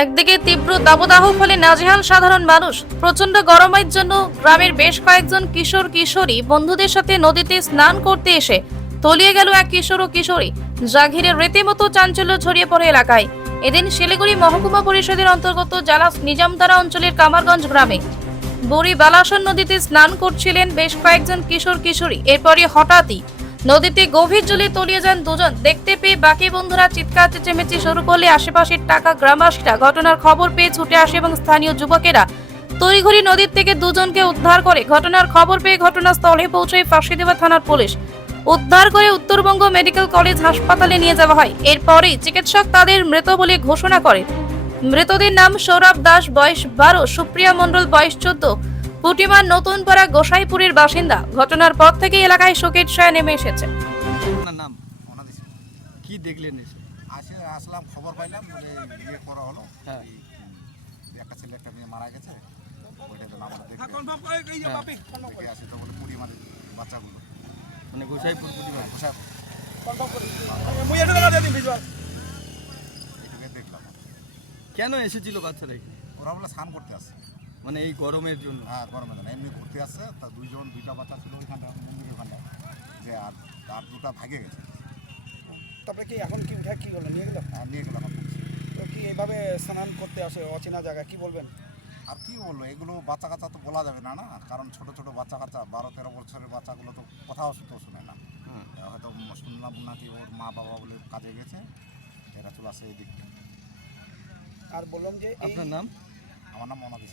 একদিকে তীব্র দাবদাহ ফলে নাজেহাল সাধারণ মানুষ প্রচণ্ড গরমের জন্য গ্রামের বেশ কয়েকজন কিশোর কিশোরী বন্ধুদের সাথে নদীতে স্নান করতে এসে তলিয়ে গেল এক কিশোর ও কিশোরী। যা ঘিরে রীতিমতো চাঞ্চল্য ছড়িয়ে পড়ে এলাকায়। এদিন শিলিগুড়ি মহকুমা পরিষদের অন্তর্গত জালাস নিজামতারা অঞ্চলের কামারগঞ্জ গ্রামে বুড়ি বালাসন নদীতে স্নান করছিলেন বেশ কয়েকজন কিশোর কিশোরী। এরপরই হঠাৎই নদীতে গভীর জলে তলিয়ে যান দুজন। দেখতে পেয়ে বাকি বন্ধুরা চিৎকার, চেঁচেমেচি শুরু করলে আশেপাশের টাকা গ্রামবাসীরা ঘটনার খবর পেয়ে ছুটে আসে এবং স্থানীয় যুবকেরা তড়িঘড়ি নদীর থেকে দুজনকে উদ্ধার করে ঘটনার খবর পেয়ে ঘটনাস্থলে পৌঁছে ফাঁসিদেওয়া থানার পুলিশ। উদ্ধার করে উত্তরবঙ্গ মেডিকেল কলেজ হাসপাতালে নিয়ে যাওয়া হয়। এরপরেই চিকিৎসক তাদের মৃত বলে ঘোষণা করে। মৃতদের নাম সৌরভ দাস, বয়স বারো, সুপ্রিয়া মণ্ডল, বয়স চোদ্দ। পুটিমার নতুনপাড়া গোসাইপুরের বাসিন্দা। ঘটনার পর থেকে এলাকায় শোকের ছায়া নেমে এসেছে। আপনার নাম কি দেখলেন এসে? আসে আসলাম খবর পাইলাম যে ইয়ে করা হলো। হ্যাঁ। একটা ছেলে একটা মেয়ে মারা গেছে। ওইটা যেন আমরা দেখতে হ্যাঁ, দেখে আসি তো বলে মারে বাচ্চাগুলো। মানে গোসাইপুর কেন এসেছিল বাচ্চারা? ওরা বলে স্নান করতে আসছে। মানে এই গরমের জন্য। হ্যাঁ গরমের জন্য। এমনি ঘুরতে আসছে তা দুইজন দুইটা বাচ্চা ছিল ওইখানটা মন্দিরের ওখানে যে আর আর দুটা ভাগে গেছে। তারপরে কি এখন কি উঠে কি হলো? নিয়ে গেল? আর নিয়ে গেলাম তো কি এইভাবে স্নান করতে আসে অচেনা জায়গা কি বলবেন? আর কি বলল এগুলো বাচ্চা কাচ্চা তো বলা যাবে না না? কারণ ছোট ছোট বাচ্চা কাচ্চা বারো তেরো বছরের বাচ্চাগুলো তো কোথাও তো শুনে না। হুম। হয়তো শুনলাম নাকি ওর মা বাবা বলে কাজে গেছে এরা চলে আসে এদিক। আর বললাম যে আপনার নাম? আমার নাম অনাদিস